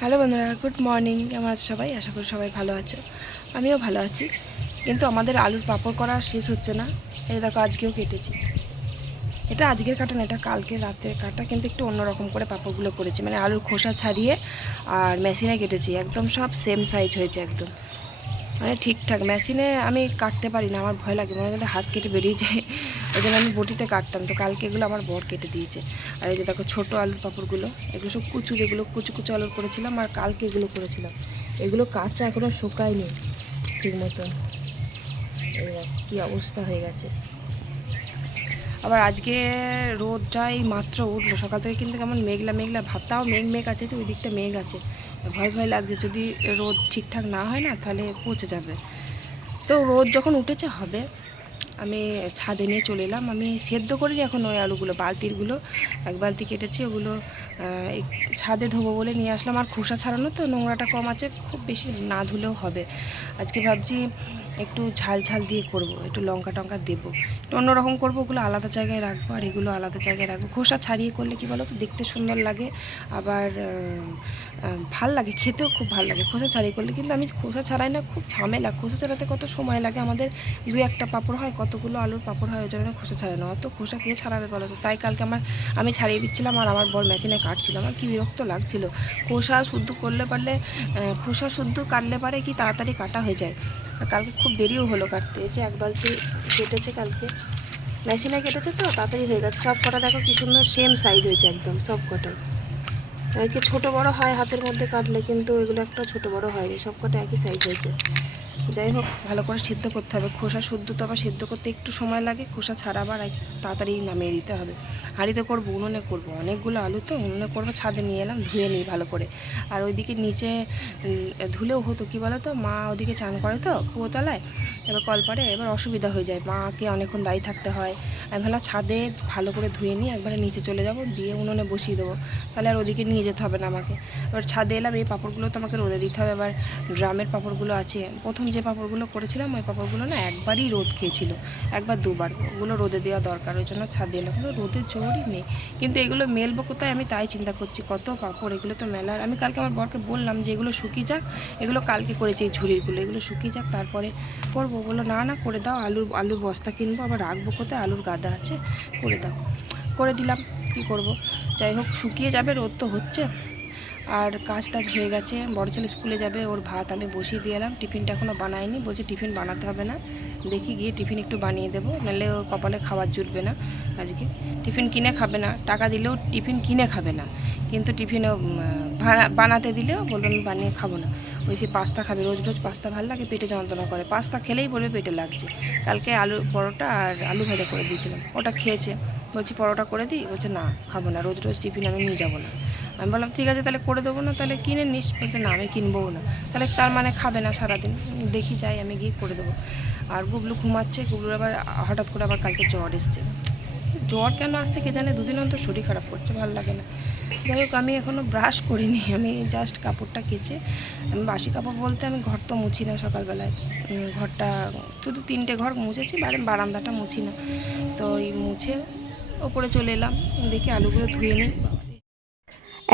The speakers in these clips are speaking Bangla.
হ্যালো বন্ধুরা, গুড মর্নিং। কেমন আছো সবাই? আশা করি সবাই ভালো আছো। আমিও ভালো আছি, কিন্তু আমাদের আলুর পাঁপড় করা শেষ হচ্ছে না। এই দেখো, আজকেও কেটেছি। এটা আজকের কাটা না, এটা কালকে রাতের কাটা, কিন্তু একটু অন্যরকম করে পাঁপড়গুলো করেছি। মানে আলুর খোসা ছাড়িয়ে আর মেশিনে কেটেছি, একদম সব সেম সাইজ হয়েছে একদম। মানে ঠিকঠাক। মেশিনে আমি কাটতে পারি না, আমার ভয় লাগে, মনে হয় হাত কেটে বেরিয়ে যায়। ওই জন্য আমি বটিতে কাটতাম। তো কালকে এগুলো আমার বর কেটে দিয়েছে। আর এই যে দেখো ছোটো আলুর পাঁপড়গুলো, এগুলো সব কুচু, যেগুলো কুচু কুচু আলুর করেছিলাম, আর কালকে এগুলো করেছিলাম। এগুলো কাঁচা এখনও শুকায়নি ঠিক মতন। এই দেখ কী অবস্থা হয়ে গেছে। আবার আজকে রোদটাই মাত্র উঠলো, সকাল থেকে কিন্তু কেমন মেঘলা মেঘলা ভাব। তাও মেঘ আছে, যে ওই দিকটা মেঘ আছে। ভয় ভয় লাগছে, যদি রোদ ঠিকঠাক না হয় না তাহলে পচে যাবে। তো রোদ যখন উঠেছে হবে। আমি ছাদে নিয়ে চলে এলাম। আমি সেদ্ধ করিনি এখন ওই আলুগুলো, বালতিরগুলো এক বালতি কেটেছি, ওগুলো ছাদে ধোবো বলে নিয়ে আসলাম। আর খোসা ছাড়ানো তো, নোংরাটা কম আছে, খুব বেশি না ধুলেও হবে। আজকে ভাবছি একটু ঝাল ঝাল দিয়ে করব, একটু লঙ্কা টঙ্কা দেবো, একটু অন্যরকম করবো। ওগুলো আলাদা জায়গায় রাখবো আর এগুলো আলাদা জায়গায় রাখবো। খোসা ছাড়িয়ে করলে কি বলো তো, দেখতে সুন্দর লাগে, আবার ভাল লাগে, খেতেও খুব ভাল লাগে। খোসা ছাড়িয়ে করলে, কিন্তু আমি খোসা ছাড়াই না, খুব ঝামেলা। খোসা ছাড়াতে কত সময় লাগে আমাদের, দু একটা পাঁপড় হয়, কতগুলো আলুর পাঁপড় হয়, ওই জন্য খোসা ছাড়ানো। অত খোসা কে ছাড়াবে বলো তো? তাই কালকে আমি ছাড়িয়ে দিচ্ছিলাম, আর আমার বর মেশিনে কাটছিল। আমার কি বিরক্ত লাগছিল। খোসা শুদ্ধ করলে পারলে, খোসা শুদ্ধ কাটলে পারে কি তাড়াতাড়ি কাটা হয়ে যায়। কালকে খুব দেরিও হলো কাটতে। এই যে এক বালতি কেটেছে কালকে, মেশিনে কেটেছে তো তাড়াতাড়ি হয়ে গেছে। সব কটা দেখো কি সুন্দর সেম সাইজ হয়েছে একদম, সব কটাই। কি ছোটো বড়ো হয় হাতের মধ্যে কাটলে, কিন্তু এগুলো একটা ছোটো বড়ো হয়নি, সব কটা একই সাইজ হয়েছে। যাই হোক, ভালো করে সিদ্ধ করতে হবে। খোসা শুদ্ধ তো আবার সিদ্ধ করতে একটু সময় লাগে, খোসা ছাড়া আবার তাড়াতাড়ি নামিয়ে দিতে হবে। হাঁড়িতে করবো, উনুনে করবো, অনেকগুলো আলু তো উনুনে করবো। ছাদে নিয়ে এলাম, ধুয়ে নিই ভালো করে। আর ওইদিকে নিচে ধুলেও হতো, কী বলো তো, মা ওদিকে চান করে তো কুয়োতলায়, এবার কলপাড়ে, এবার অসুবিধা হয়ে যায়, মাকে অনেকক্ষণ দাঁড়িয়ে থাকতে হয়। আমি ভাবলাম ছাদে ভালো করে ধুয়ে নিই, একবারে নিচে চলে যাব, দিয়ে উনুনে বসিয়ে দেবো, তাহলে আর ওদিকে নিয়ে যেতে হবে না আমাকে। এবার ছাদে এলাম, এই পাঁপড়গুলো তো আমাকে রোদে দিতে হবে। আবার ড্রামের পাঁপড়গুলো আছে, প্রথম যে পাঁপড়গুলো করেছিলাম ওই পাঁপড়গুলো না একবারই রোদ খেয়েছিল, একবার দুবার। ওগুলো রোদে দেওয়া দরকার, ওই জন্য ছাদে এলাম। কিন্তু রোদের জোরই নেই, কিন্তু এগুলো মেলবো কোথায় আমি তাই চিন্তা করছি। কত পাঁপড়, এগুলো তো মেলার। আমি কালকে আমার বরকে বললাম যে এগুলো শুকিয়ে যাক, এগুলো কালকে করেছি এই ঝুড়িগুলো, এগুলো শুকিয়ে যাক তারপরে করবো। বললো না না, করে দাও, আলুর বস্তা কিনবো, আবার রাখবো কোথায়, আলুর গাদা আছে, করে দাও। করে দিলাম, কি করব। যাই হোক, শুকিয়ে যাবে, রোদ তো হচ্ছে। আর কাজ টাজ হয়ে গেছে, বড় ছেলে স্কুলে যাবে, ওর ভাত আমি বসিয়ে দিয়ে এলাম। টিফিনটা এখনও বানাইনি, বলছে টিফিন বানাতে হবে না, দেখি গিয়ে টিফিন একটু বানিয়ে দেবো, নাহলে ওর কপালে খাবার জুটবে না। আজকে টিফিন কিনে খাবে না, টাকা দিলেও টিফিন কিনে খাবে না, কিন্তু টিফিনও বানাতে দিলেও বলবে আমি বানিয়ে খাবো না। ওই সে পাস্তা খাবে, রোজ রোজ পাস্তা ভালো লাগে, পেটে যন্ত্রণা করে। পাস্তা খেলেই বলবে পেটে লাগছে। কালকে আলু পরোটা আর আলু ভাজা করে দিয়েছিলাম, ওটা খেয়েছে। বলছি পরোটা করে দিই, বলছে না খাবো না, রোজ রোজ টিফিন আমি নিয়ে যাবো না। আমি বললাম ঠিক আছে, তাহলে করে দেবো না, তাহলে কিনে নিস। বলছে না আমি কিনবও না। তাহলে তার মানে খাবে না সারাদিন। দেখি যাই, আমি গিয়ে করে দেবো। আর গুবলু ঘুমাচ্ছে, গুবলুর আবার হঠাৎ করে আবার কালকে জ্বর এসছে। জ্বর কেন আসছে কে জানে, দুদিন অন্তর শরীর খারাপ করছে, ভালো লাগে না। যাই হোক, আমি এখনও ব্রাশ করিনি, আমি জাস্ট কাপড়টা কেচে, আমি বাসি কাপড় বলতে আমি ঘর তো মুছি না সকালবেলায়। ঘরটা শুধু 3টে ঘর মুছেছি, বারান্দাটা মুছি না। তো ওই মুছে ওপরে চলে এলাম, দেখি আলুগুলো ধুয়ে নিই।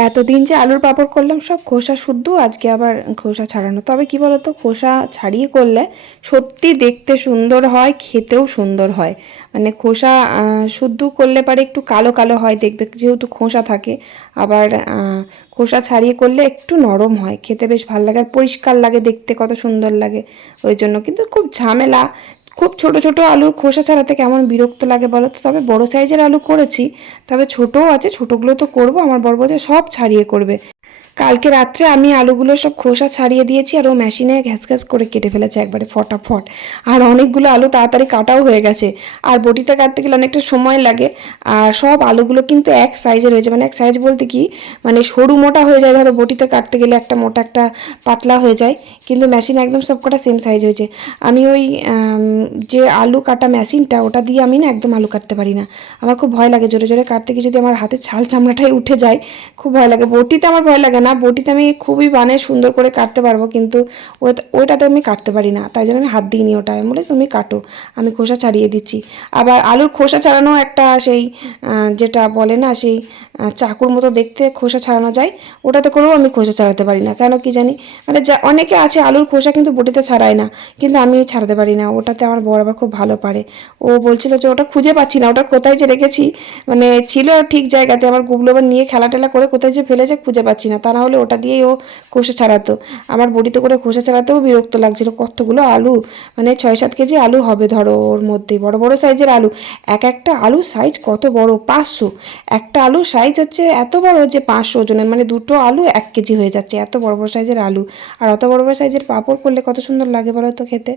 এতদিন যে আলুর পাঁপড় করলাম সব খোসা শুদ্ধ, আজকে আবার খোসা ছাড়ানো। তবে কি বলতো, খোসা ছাড়িয়ে করলে সত্যি দেখতে সুন্দর হয়, খেতেও সুন্দর হয়। মানে খোসা শুদ্ধ করলে পারে একটু কালো কালো হয় দেখবে, যেহেতু খোসা থাকে। আবার খোসা ছাড়িয়ে করলে একটু নরম হয়, খেতে বেশ ভালো লাগে, আর পরিষ্কার লাগে দেখতে, কত সুন্দর লাগে। ওই জন্য কিন্তু খুব ঝামেলা। খুব ছোট ছোট আলুর খোসা ছাড়াতে কেমন বিরক্ত লাগে বলো তো। তবে বড় সাইজের আলু করেছি, তবে ছোটও আছে, ছোটোগুলো তো করবো। আমার বর বলছে সব ছাড়িয়ে করবে। কালকে রাত্রে আমি আলুগুলো সব খোসা ছাড়িয়ে দিয়েছি, আর ও মেশিনে ঘ্যাস ঘ্যাস করে কেটে ফেলেছে একবারে ফটাফট। আর অনেকগুলো আলু তাড়াতাড়ি কাটাও হয়ে গেছে। আর বটিতে কাটতে গেলে অনেকটা সময় লাগে। আর সব আলুগুলো কিন্তু এক সাইজের হয়েছে, মানে এক সাইজ বলতে কি, মানে সরু মোটা হয়ে যায়, ধরো বটিতে কাটতে গেলে একটা মোটা একটা পাতলা হয়ে যায়, কিন্তু মেশিনে একদম সব কটা সেম সাইজ হয়েছে। আমি ওই যে আলু কাটা মেশিনটা, ওটা দিয়ে আমি না একদম আলু কাটতে পারি না। আমার খুব ভয় লাগে, জোরে জোরে কাটতে গিয়ে যদি আমার হাতে ছাল চামড়াটাই উঠে যায়, খুব ভয় লাগে। বটিতে আমার ভয় লাগে না, বটিতে আমি খুবই মানে সুন্দর করে কাটতে পারবো, কিন্তু ওইটাতে আমি কাটতে পারি না, তাই জন্য আমি হাত দিইনি ওটা। আমি বলে তুমি কাটো, আমি খোসা ছাড়িয়ে দিচ্ছি। আবার আলুর খোসা ছাড়ানো একটা সেই যেটা বলে না, সেই চাকুর মতো দেখতে খোসা ছাড়ানো যায়, ওটাতে করেও আমি খোসা ছাড়াতে পারি না, কেন কি জানি। মানে যা অনেকে আছে আলুর খোসা কিন্তু বটিতে ছাড়ায় না, কিন্তু আমি ছাড়াতে পারি না। ওটাতে আমার বর আবার খুব ভালো পারে। ও বলছিল যে ওটা খুঁজে পাচ্ছি না, ওটা কোথায় যে রেখেছি, মানে ছিল ঠিক জায়গাতে, আমার গুবলো আবার নিয়ে খেলা টেলা করে কোথায় যে ফেলেছে খুঁজে পাচ্ছি না। তা না হলে ওটা দিয়েই ও খোসা ছাড়াতো। আমার বটিতে করে খোসা ছাড়াতেও বিরক্ত লাগছিল, কতগুলো আলু, মানে 6-7 কেজি আলু হবে ধরো ওর মধ্যে, বড় বড় সাইজের আলু। একটা আলুর সাইজ কত বড়, 500। একটা আলুর সাইজ হচ্ছে এত বড় যে 500 ওজনের, মানে দুটো আলু 1 কেজি হয়ে যাচ্ছে, এত বড় বড় সাইজের আলু। আর অত বড় বড় সাইজের পাঁপড় করলে কত সুন্দর লাগে বলো তো খেতে।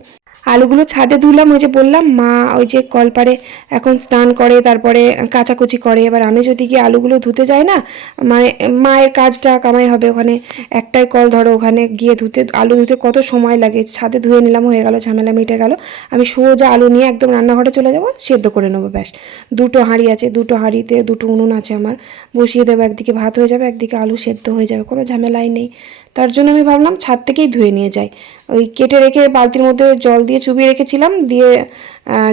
আলুগুলো ছাদে ধুলাম, ওই যে বললাম মা ওই যে কলপারে এখন স্নান করে, তারপরে কাচাকুচি করে। এবার আমি যদি গিয়ে আলুগুলো ধুতে যাই না, মানে মায়ের কাজটা কামাই হবে ওখানে, একটাই কল ধরো, ওখানে গিয়ে আলু ধুতে কত সময় লাগে। ছাদে ধুয়ে নিলাম, হয়ে গেল, ঝামেলা মিটে গেল। আমি সোজা আলু নিয়ে একদম রান্নাঘরে চলে যাব, সেদ্ধ করে নেবো ব্যাস। দুটো হাঁড়ি আছে, দুটো হাঁড়িতে দুটো উনুন আছে আমার, বসিয়ে দেবো, একদিকে ভাত হয়ে যাবে, একদিকে আলু সেদ্ধ হয়ে যাবে, কোনো ঝামেলাই নেই। তার জন্য আমি ভাবলাম ছাদ থেকেই ধুয়ে নিয়ে যাই। ওই কেটে রেখে বালতির মধ্যে জল দিয়ে চুবিয়ে রেখেছিলাম, দিয়ে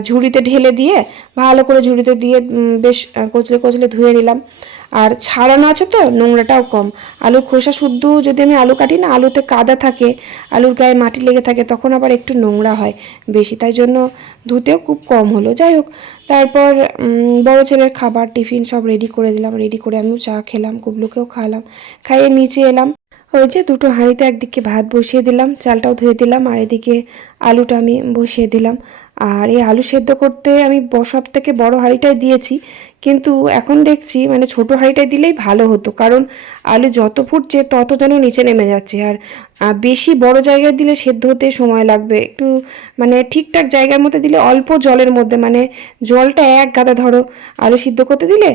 ঝুড়িতে ঢেলে দিয়ে ভালো করে ঝুড়িতে দিয়ে বেশ কচলে কচলে ধুয়ে নিলাম। আর ছাড়ানো আছে তো নোংরাটাও কম। আলুর খোসা শুদ্ধ যদি আমি আলু কাটি না, আলুতে কাদা থাকে, আলুর গায়ে মাটি লেগে থাকে, তখন আবার একটু নোংরা হয় বেশি, তাই জন্য ধুতেও খুব কম হলো। যাই হোক, তারপর বড় ছেলের খাবার টিফিন সব রেডি করে দিলাম, রেডি করে আমিও চা খেলাম, কুবলুকেও খাওয়ালাম, খাইয়ে নিচে এলাম। ওই যে দুটো হাঁড়িতে একদিকে ভাত বসিয়ে দিলাম, চালটাও ধুয়ে দিলাম, আর এদিকে আলুটা আমি বসিয়ে দিলাম। আর এই আলু সেদ্ধ করতে আমি সব থেকে বড় হাঁড়িটাই দিয়েছি, কিন্তু এখন দেখছি মানে ছোট হাঁড়িটাই দিলেই ভালো হতো, কারণ আলু যত ফুটছে তত যেন নিচে নেমে যাচ্ছে। আর বেশি বড় জায়গায় দিলে সেদ্ধ হতে সময় লাগবে একটু, মানে ঠিকঠাক জায়গার মধ্যে দিলে অল্প জলের মধ্যে, মানে জলটা এক গাদা ধরো আলু সিদ্ধ করতে দিলে,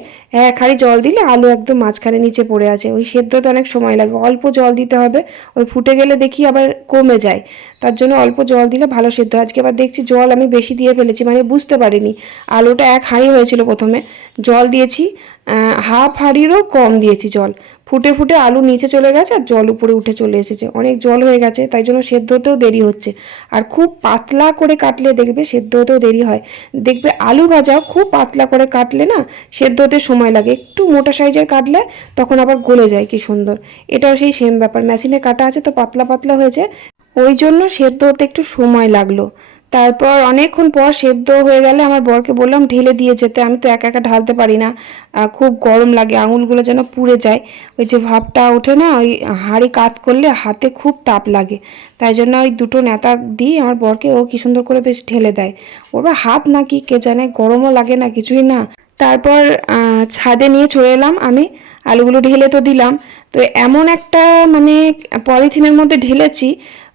এক হাঁড়ি জল দিলে আলু একদম মাঝখানে নিচে পড়ে আছে, ওই সেদ্ধতে অনেক সময় লাগে। অল্প জল দিতে হবে, ওই ফুটে গেলে দেখি আবার কমে যায়, তার জন্য অল্প জল দিলে ভালো সেদ্ধ। আজকে আবার দেখছি জল আমি বেশি দিয়ে ফেলেছি, মানে বুঝতে পারিনি। আলুটা এক হাঁড়ি হয়েছিল প্রথমে, জল দিয়েছি হাফ হাঁড়িরও কম দিয়েছি জল, ফুটে ফুটে আলু নিচে চলে গেছে আর জল উপরে উঠে চলে এসেছে, অনেক জল হয়ে গেছে, তাই জন্য সেদ্ধ হতেও দেরি হচ্ছে। আর খুব পাতলা করে কাটলে দেখবে সেদ্ধ হতেও দেরি হয়। দেখবে আলু ভাজাও খুব পাতলা করে কাটলে না সেদ্ধ হতে সময় লাগে, একটু মোটা সাইজের কাটলে তখন আবার গলে যায় কি সুন্দর। এটাও সেই সেম ব্যাপার, মেশিনে কাটা আছে তো পাতলা পাতলা হয়েছে, ওই জন্য সেদ্ধ হতে একটু সময় লাগলো। তারপর অনেকক্ষণ পর সেদ্ধ হয়ে গেলে আমার বরকে বললাম ঢেলে দিয়ে যেতে, আমি তো একা একা ঢালতে পারি না, খুব গরম লাগে, আঙুলগুলো যেন পুড়ে যায়, ওই যে ভাপটা ওঠে না, ওই হাঁড়ি কাত করলে হাতে খুব তাপ লাগে, তাই জন্য ওই দুটো নেতা দিই আমার বরকে, ও কি সুন্দর করে বেশ ঢেলে দেয়। ওর হাত নাকি কে জানে, গরমও লাগে না কিছুই না। তারপর ছাদে নিয়ে চলে এলাম আমি, আলুগুলো ঢেলে তো দিলাম, তো এমন একটা মানে পলিথিনের মধ্যে ঢেলেছি,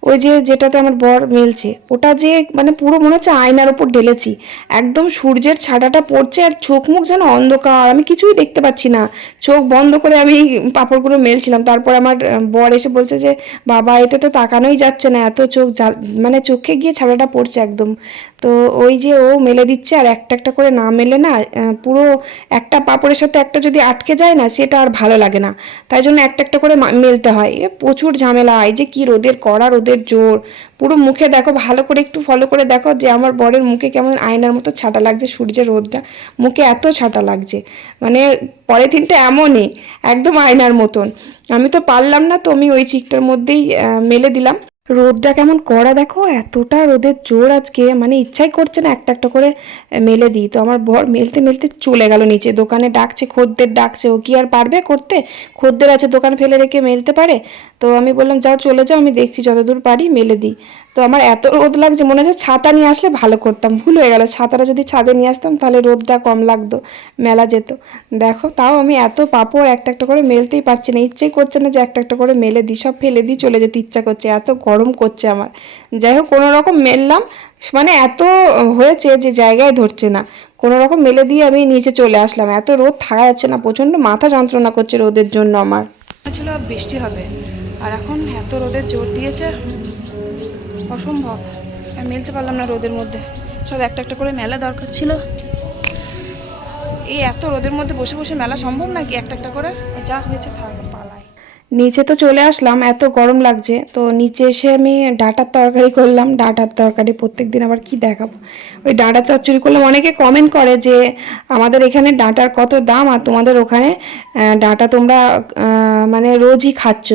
ওই যে যেটাতে আমার বর মেলছে, ওটা যে মানে পুরো মনে হচ্ছে আয়নার ওপর ঢেলেছি, একদম সূর্যের ছাটাটা পড়ছে, আর চোখ মুখ যেন অন্ধকার, আমি কিছুই দেখতে পাচ্ছি না, চোখ বন্ধ করে আমি পাঁপড়গুলো মেলছিলাম। তারপর আমার বর এসে বলছে যে বাবা এতে তো তাকানোই যাচ্ছে না, এত চোখ মানে চোখে গিয়ে ছাটাটা পড়ছে একদম। তো ওই যে ও মেলে দিচ্ছে, আর একটা একটা করে না মেলে না পুরো একটা পাঁপড়ের সাথে একটা যদি আটকে যায় না, সেটা আর ভালো লাগে না, তাই জন্য একটা একটা করে মেলতে হয়। প্রচুর ঝামেলা, এই যে কি রোদের কড়া, রোদের জোর, পুরো মুখে দেখো, ভালো করে একটু ফলো করে দেখো যে আমার বরের মুখে কেমন আয়নার মতো ছাটা লাগছে, সূর্যের রোদটা মুখে এত ছাটা লাগছে, মানে পলিথিনটা এমনই একদম আয়নার মতন। আমি তো পারলাম না, তো আমি ওই চিকটার মধ্যেই মেলে দিলাম। রোদটা কেমন কড়া দেখো, এতটা রোদের জোর আজকে, মানে ইচ্ছাই করছে না একটা একটা করে মেলে দিই। তো আমার বর মেলতে মেলতে চলে গেল নিচে, দোকানে ডাকছে, খদ্দের ডাকছে, ও কি আর পারবে করতে, খদ্দের আছে, দোকান ফেলে রেখে মেলতে পারে। তো আমি বললাম যাও চলে যাও, আমি দেখছি যতদূর পারি মেলে দিই। তো আমার এত রোদ লাগছে, মনে হচ্ছে ছাতা নিয়ে আসলে ভালো করতাম, ভুল হয়ে গেল, ছাতাটা যদি ছাদে নিয়ে আসতাম তাহলে রোদটা কম লাগতো, মেলা যেত। দেখো তাও আমি এত পাঁপড় একটা একটা করে মেলতেই পারছি না, ইচ্ছেই করছে না যে একটা একটা করে মেলে দিই, সব ফেলে দিই, চলে যেতে ইচ্ছা করছে, এত গরম করছে আমার। যাই হোক কোনো রকম মেললাম, মানে এত হয়েছে যে জায়গায় ধরছে না, কোনো রকম মেলে দিয়ে আমি নিচে চলে আসলাম, এত রোদ থাকা যাচ্ছে না, প্রচণ্ড মাথা যন্ত্রণা করছে রোদের জন্য আমার। ছিল বৃষ্টি হবে, আর এখন এত রোদের জোর দিয়েছে অসম্ভব, মেলতে পারলাম না রোদের মধ্যে, সব একটা একটা করে মেলা দরকার ছিল। এই এত রোদের মধ্যে বসে বসে মেলা সম্ভব নাকি একটা একটা করে, যা হয়েছে থাক পালাই। নিচে তো চলে আসলাম, এত গরম লাগছে, তো নিচে এসে আমি ডাঁটার তরকারি করলাম। ডাঁটার তরকারি প্রত্যেক দিন আবার কি দেখাবো, ওই ডাঁটা চচ্চড়ি করলাম। অনেকে কমেন্ট করে যে আমাদের এখানে ডাঁটার কত দাম আর তোমাদের ওখানে ডাঁটা তোমরা মানে রোজই খাচ্ছ,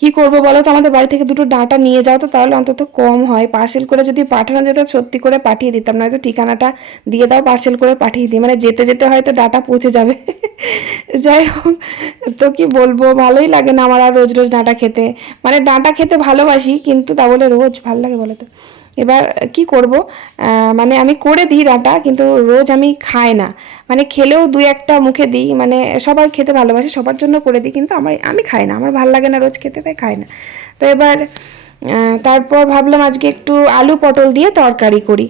কি করবো বলো তো? আমাদের বাড়ি থেকে দুটো ডাঁটা নিয়ে যাও তো, তাহলে অন্তত কম হয়। পার্সেল করে যদি পাঠানো যেত সত্যি করে পাঠিয়ে দিতাম, নয়তো ঠিকানাটা দিয়ে দাও, পার্সেল করে পাঠিয়ে দিই, মানে যেতে যেতে হয়তো ডাঁটা পৌঁছে যাবে। যাই হোক, তো কি বলবো, ভালোই লাগে না আমার আর রোজ রোজ ডাঁটা খেতে। মানে ডাঁটা খেতে ভালোবাসি, কিন্তু তা বলে রোজ ভাল লাগে বলে তো? এবার কি করব, মানে আমি করে দিই ডাঁটা, কিন্তু রোজ আমি খাই না। মানে খেলেও দুই একটা মুখে দিই, মানে সবার খেতে ভালোবাসি, সবার জন্য করে দিই, কিন্তু আমি খাই না, আমার ভাল লাগে না রোজ খেতে, তাই খাই না। তো এবার তারপর ভাবলাম আজকে একটু আলু পটল দিয়ে তরকারি করি।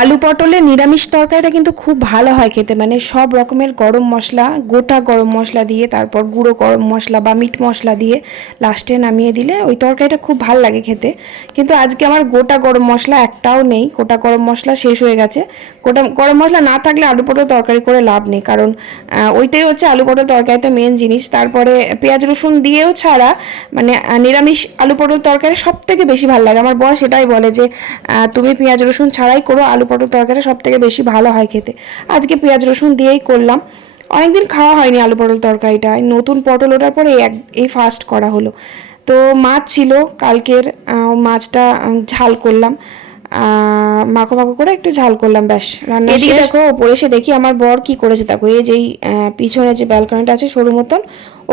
আলু পটলের নিরামিষ তরকারিটা কিন্তু খুব ভালো হয় খেতে, মানে সব রকমের গরম মশলা, গোটা গরম মশলা দিয়ে, তারপর গুঁড়ো গরম মশলা বা মিট মশলা দিয়ে লাস্টে নামিয়ে দিলে ওই তরকারিটা খুব ভালো লাগে খেতে। কিন্তু আজকে আমার গোটা গরম মশলা একটাও নেই, গোটা গরম মশলা শেষ হয়ে গেছে। গোটা গরম মশলা না থাকলে আলু পটল তরকারি করে লাভ নেই, কারণ ওইটাই হচ্ছে আলু পটল তরকারিতে মেন জিনিস। তারপরে পেঁয়াজ রসুন দিয়েও ছাড়া, মানে নিরামিষ আলু পটল তরকারি সব থেকে বেশি ভালো লাগে। আমার বর সেটাই বলে যে তুমি পেঁয়াজ রসুন ছাড়াই করো, আলু পটল তরকারি সব থেকে বেশি ভালো হয় খেতে। আজকে পেঁয়াজ রসুন দিয়েই করলাম। অনেকদিন খাওয়া হয়নি আলু পটল তরকারিটা, নতুন পটল ওঠার পরে এই ফার্স্ট করা হলো। তো মাছ ছিল কালকের, মাছটা ঝাল করলাম, মাখো মাখো করে একটু ঝাল করলাম, ব্যাস রান্না শেষ। এদিকে দেখো, ওপরে এসে দেখি আমার বর কি করেছে। দেখো, এই যেই পিছনে যে ব্যালকনিটা আছে সরু মতন,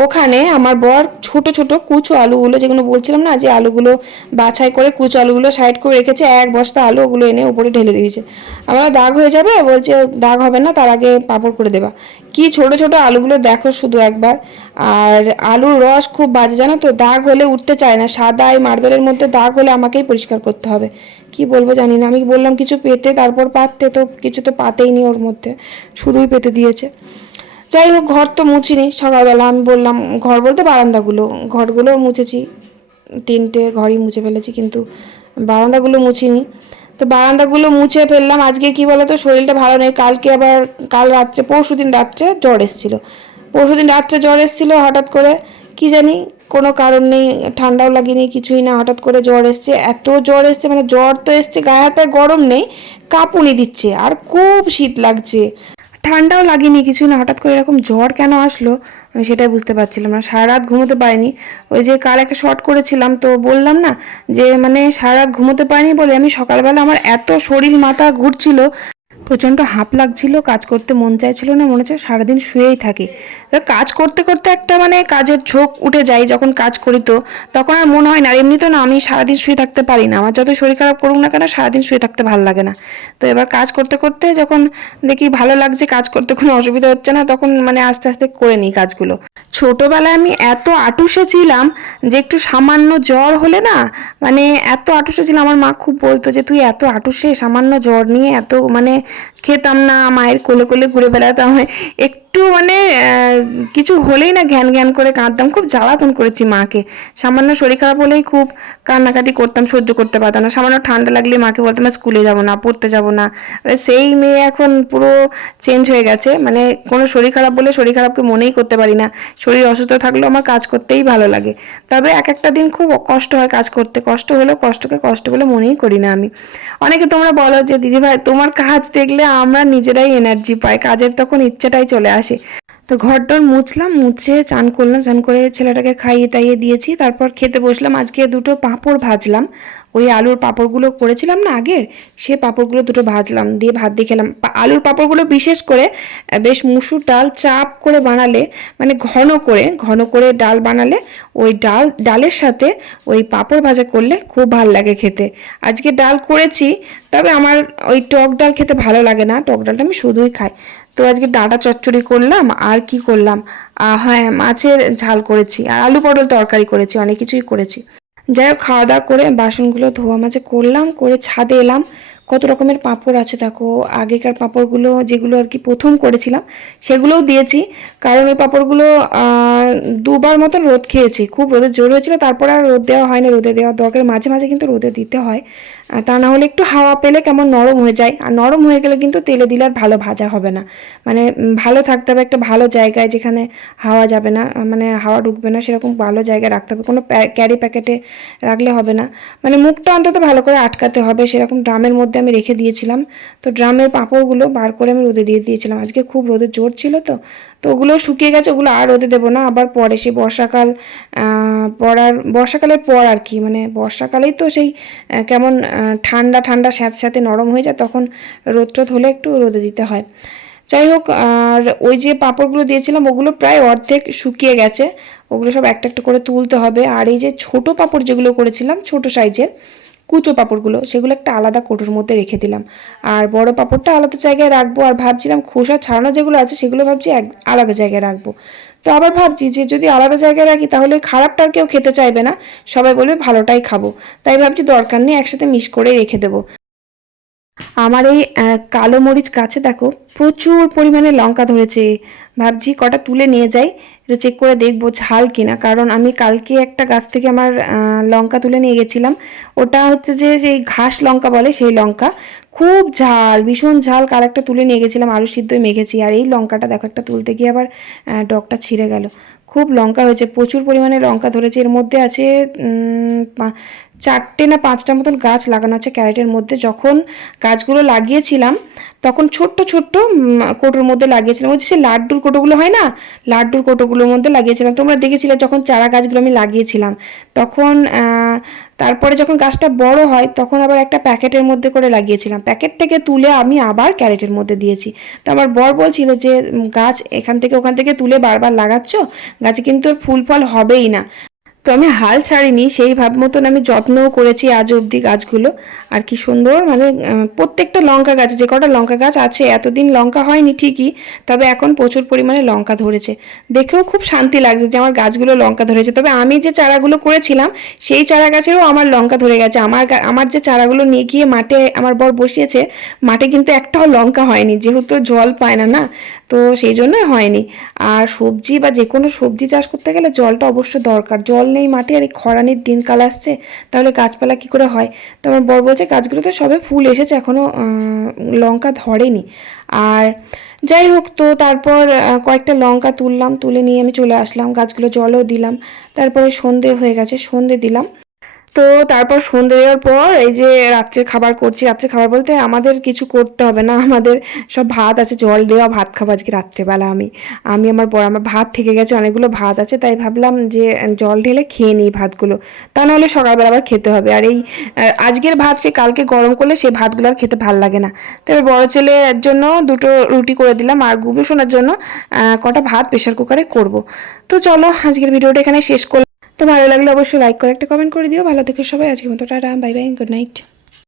ওখানে আমার বর ছোট ছোট কুচো আলুগুলো, যেগুলো বলছিলাম না যে আলুগুলো বাছাই করে কুচো আলুগুলো সাইড করে রেখেছে, এক বস্তা আলু ওগুলো এনে উপরে ঢেলে দিয়েছে। আমার দাগ হয়ে যাবে, বলছে দাগ হবে না, তার আগে পাঁপড় করে দেবা। কি ছোট ছোট আলুগুলো দেখো শুধু একবার। আর আলুর রস খুব বাজে, জানো তো, দাগ হলে উঠতে চায় না, সাদা এই মার্বেলের মধ্যে দাগ হলে আমাকেই পরিষ্কার করতে হবে। কি বলবো জানি না, আমি বললাম কিছু পেতে, তারপর পাততে, তো কিছু তো পাতেই নি ওর মধ্যে, শুধুই পেতে দিয়েছে। যাই হোক, ঘর তো মুছিনি সকালবেলা, আমি বললাম, ঘর বলতে বারান্দাগুলো, ঘরগুলো মুছেছি, 3টে ঘরই মুছে ফেলেছি, কিন্তু বারান্দাগুলো মুছিনি। তো বারান্দাগুলো মুছে ফেললাম। আজকে কি বলতো, শরীরটা ভালো নেই। কাল রাত্রে, পরশুদিন রাত্রে জ্বর এসেছিলো। পরশুদিন রাত্রে জ্বর এসেছিলো হঠাৎ করে, কি জানি, কোনো কারণ নেই, ঠান্ডাও লাগেনি, কিছুই না, হঠাৎ করে জ্বর এসছে। এত জ্বর এসছে, মানে জ্বর তো এসছে, গায়ে হাত পায়ে গরম নেই, কাঁপুনি দিচ্ছে আর খুব শীত লাগছে, ঠান্ডাও লাগেনি, কিছু না, হঠাৎ করে এরকম জ্বর কেন আসলো আমি সেটাই বুঝতে পারছিলাম না। সারা রাত ঘুমোতে পারিনি। ওই যে কাল একটা শর্ট করেছিলাম, তো বললাম না যে মানে সারা রাত ঘুমোতে পারিনি বলে আমি সকালবেলা আমার এত শরীর মাথা ঘুরছিল, প্রচণ্ড হাঁপ লাগছিল, কাজ করতে মন চাইছিল না, মনে হচ্ছে সারাদিন শুয়েই থাকি। কাজ করতে করতে একটা মানে কাজের ঝোঁক উঠে যায়, যখন কাজ করি তো তখন আর মনে হয় না। আর এমনি তো না, আমি সারাদিন শুয়ে থাকতে পারি না, আমার যত শরীর খারাপ করুক না কেন সারাদিন শুয়ে থাকতে ভালো লাগে না। তো এবার কাজ করতে করতে যখন দেখি ভালো লাগছে, কাজ করতে কোনো অসুবিধা হচ্ছে না, তখন মানে আস্তে আস্তে করে নিই কাজগুলো। ছোটবেলায় আমি এত আটুসে ছিলাম যে একটু সামান্য জ্বর হলে না, মানে এত আটুসে ছিলাম, আমার মা খুব বলতো যে তুই এত আটুসে, সামান্য জ্বর নিয়ে এত, মানে খেতাম না, মায়ের কোলে কোলে ঘুরে বেড়াতাম, একটু মানে কিছু হলেই না ঘ্যান ঘ্যান করে কাঁদতাম, খুব জ্বালাতন করেছি মাকে। সামান্য শরীর খারাপ হলেই খুব কান্নাকাটি করতাম, সহ্য করতে পারতাম না। সামান্য ঠান্ডা লাগলে মাকে বলতাম স্কুলে যাব না, পড়তে যাব না। সেই মেয়ে এখন পুরো চেঞ্জ হয়ে গেছে, মানে কোনো শরীর খারাপ বলে শরীর খারাপকে মনেই করতে পারি না। শরীর অসুস্থ থাকলেও আমার কাজ করতেই ভালো লাগে। তবে এক একটা দিন খুব কষ্ট হয় কাজ করতে, কষ্ট হলেও কষ্টকে কষ্ট বলে মনেই করি না আমি। অনেকে তোমরা বলো যে দিদিভাই তোমার কাজ দেখলে আমরা নিজেরাই এনার্জি পাই, কাজের তখন ইচ্ছেটাই চলে আসে। তো ঘরটর মুছলাম, মুছে চান করলাম, চান করে ছেলেটাকে খাইয়ে টাইয়ে দিয়েছি, তারপর খেতে বসলাম। আজকে দুটো পাঁপড় ভাজলাম, ওই আলুর পাঁপড়গুলো করেছিলাম না আগের, সে পাঁপড়গুলো দুটো ভাজলাম, দিয়ে ভাত দিয়ে খেলাম। আলুর পাঁপড়গুলো বিশেষ করে বেশ মুসুর ডাল চাপ করে বানালে, মানে ঘন করে ডাল বানালে, ওই ডালের সাথে ওই পাঁপড় ভাজা করলে খুব ভালো লাগে খেতে। আজকে ডাল করেছি, তবে আমার ওই টক ডাল খেতে ভালো লাগে না, টক ডালটা আমি শুধুই খাই। তো আজকে ডাঁটা চচ্চড়ি করলাম, আর কি করলাম, হ্যাঁ, মাছের ঝাল করেছি, আর আলু পটল তরকারি করেছি, অনেক কিছুই করেছি। যাই হোক, খাওয়া দাওয়া করে বাসনগুলো ধোয়া মাজা করলাম, করে ছাদে এলাম, কত রকমের পাঁপড় আছে দেখো। আগেকার পাঁপড়গুলো যেগুলো আর কি প্রথম করেছিলাম সেগুলোও দিয়েছি, কারণ ওই পাঁপড়গুলো দুবার মতন রোদ খেয়েছি, খুব রোদের জোর হয়েছিল, তারপর আর রোদ দেওয়া হয় না। রোদে দেওয়ার দরকার মাঝে মাঝে কিন্তু রোদে দিতে হয়, তা না হলে একটু হাওয়া পেলে কেমন নরম হয়ে যায়, আর নরম হয়ে গেলে কিন্তু তেলে দিলে আর ভালো ভাজা হবে না। মানে ভালো থাকতে হবে একটা ভালো জায়গায়, যেখানে হাওয়া যাবে না, মানে হাওয়া ঢুকবে না, সেরকম ভালো জায়গায় রাখতে হবে। কোনো ক্যারি প্যাকেটে রাখলে হবে না, মানে মুখটা অন্তত ভালো করে আটকাতে হবে। সেরকম ড্রামের মধ্যে আমি রেখে দিয়েছিলাম। তো ড্রামের পাঁপড়গুলো বার করে আমি রোদে দিয়ে দিয়েছিলাম। আজকে খুব রোদের জোর ছিল, তো ওগুলো শুকিয়ে গেছে, ওগুলো আর রোদে দেবো না। আবার পরে সে বর্ষাকাল বর্ষাকালের পর আর কি, মানে বর্ষাকালেই তো সেই কেমন ঠান্ডা ঠান্ডা স্যাঁত স্যাঁতে নরম হয়ে যায়, তখন রোদ টোদ হলে একটু রোদে দিতে হয়। যাই হোক, আর ওই যে পাঁপড়গুলো দিয়েছিলাম ওগুলো প্রায় অর্ধেক শুকিয়ে গেছে, ওগুলো সব একটা একটা করে তুলতে হবে। আর এই যে ছোট পাঁপড় যেগুলো করেছিলাম ছোট সাইজের কুচো পাঁপড়গুলো, সেগুলো একটা আলাদা কৌটোর মধ্যে রেখে দিলাম, আর বড় পাঁপড়টা আলাদা জায়গায় রাখবো। আর ভাবছিলাম খোসা ছাড়ানো যেগুলো আছে সেগুলো ভাবছি আলাদা জায়গায় রাখবো। তো আবার ভাবছি যে যদি আলাদা জায়গায় রাখি তাহলে খারাপটা আর কেউ খেতে চাইবে না, সবাই বলবে ভালোটাই খাবো। তাই ভাবছি দরকার নেই, একসাথে মিক্স করে রেখে দেবো। আমার এই কালো মরিচ গাছে দেখো প্রচুর পরিমাণে লঙ্কা ধরেছে। ভাবছি কটা তুলে নিয়ে যাই, এটা চেক করে দেখবো ঝাল কিনা, কারণ আমি কালকে একটা গাছ থেকে আমার লঙ্কা তুলে নিয়ে গেছিলাম। ওটা হচ্ছে যে সেই ঘাস লঙ্কা বলে সেই লঙ্কা, খুব ঝাল, ভীষণ ঝাল। কাল একটা তুলে নিয়ে গেছিলাম, আলু সিদ্ধই মেখেছি। আর এই লঙ্কাটা দেখো একটা তুলতে গিয়ে আবার ডগটা ছিঁড়ে গেল। খুব লঙ্কা হয়েছে, প্রচুর পরিমাণে লঙ্কা ধরেছে। এর মধ্যে আছে 4টে না 5টা মতন গাছ লাগানো আছে ক্যারেটের মধ্যে। যখন গাছগুলো লাগিয়েছিলাম তখন ছোট্ট ছোট্ট কোটোর মধ্যে লাগিয়েছিলাম, ওই যে লাড্ডুর কোটোগুলো হয় না, লাড্ডুর কোটোগুলোর মধ্যে লাগিয়েছিলাম। তোমরা দেখেছিলে যখন চারা গাছগুলো আমি লাগিয়েছিলাম তখন। তারপরে যখন গাছটা বড় হয় তখন আবার একটা প্যাকেটের মধ্যে করে লাগিয়েছিলাম, প্যাকেট থেকে তুলে আমি আবার ক্যারেটের মধ্যে দিয়েছি। তো আমার বর বলছিল যে গাছ এখান থেকে ওখান থেকে তুলে বারবার লাগাচ্ছ, গাছে কিন্তু ফুল ফল হবেই না। তো আমি হাল ছাড়িনি, সেই ভাব মতন আমি যত্নও করেছি আজ অবধি গাছগুলো। আর কি সুন্দর, মানে প্রত্যেকটা লঙ্কা গাছে, যে কটা লঙ্কা গাছ আছে, এতদিন লঙ্কা হয়নি ঠিকই, তবে এখন প্রচুর পরিমাণে লঙ্কা ধরেছে। দেখেও খুব শান্তি লাগছে যে আমার গাছগুলো লঙ্কা ধরেছে। তবে আমি যে চারাগুলো করেছিলাম সেই চারা গাছেও আমার লঙ্কা ধরে গেছে। আমার যে চারাগুলো নিয়ে গিয়ে মাঠে আমার বর বসিয়েছে, মাঠে কিন্তু একটাও লঙ্কা হয়নি, যেহেতু জল পায় না না, তো সেই জন্য হয়নি। আর সবজি বা যে কোনো সবজি চাষ করতে গেলে জলটা অবশ্য দরকার, জল নেই মাঠে, আর এই খরানির দিনকাল আসছে, তাহলে গাছপালা কি করে হয়। তো আমার বর বলছে গাছগুলোতে সবে ফুল এসেছে, এখনও লঙ্কা ধরেনি। আর যাই হোক, তো তারপর কয়েকটা লঙ্কা তুললাম, তুলে নিয়ে আমি চলে আসলাম, গাছগুলো জলও দিলাম। তারপরে সন্ধে হয়ে গেছে, সন্ধে দিলাম। তো তারপর সন্ধে দেওয়ার পর এই যে রাত্রে খাবার করছি। রাত্রে খাবার বলতে আমাদের কিছু করতে হবে না, আমাদের সব ভাত আছে, জল দেওয়া ভাত খাবো আজকে রাত্রেবেলা। আমি আমার বর, আমার ভাত থেকে গেছে, অনেকগুলো ভাত আছে, তাই ভাবলাম যে জল ঢেলে খেয়ে নিই ভাতগুলো, তা নাহলে সকালবেলা আবার খেতে হবে। আর এই আজকের ভাত সে কালকে গরম করলে সে ভাতগুলো আর খেতে ভাল লাগে না। তবে বড় ছেলের জন্য 2টো রুটি করে দিলাম, আর গুবলু সোনার জন্য কটা ভাত প্রেশার কুকারে করব। তো চলো আজকের ভিডিওটা এখানে শেষ করলাম। তো ভালো লাগলে অবশ্যই লাইক করে একটা কমেন্ট করে দিও। ভালো থেকো সবাই, আজকের মতো tata, bye bye, good night.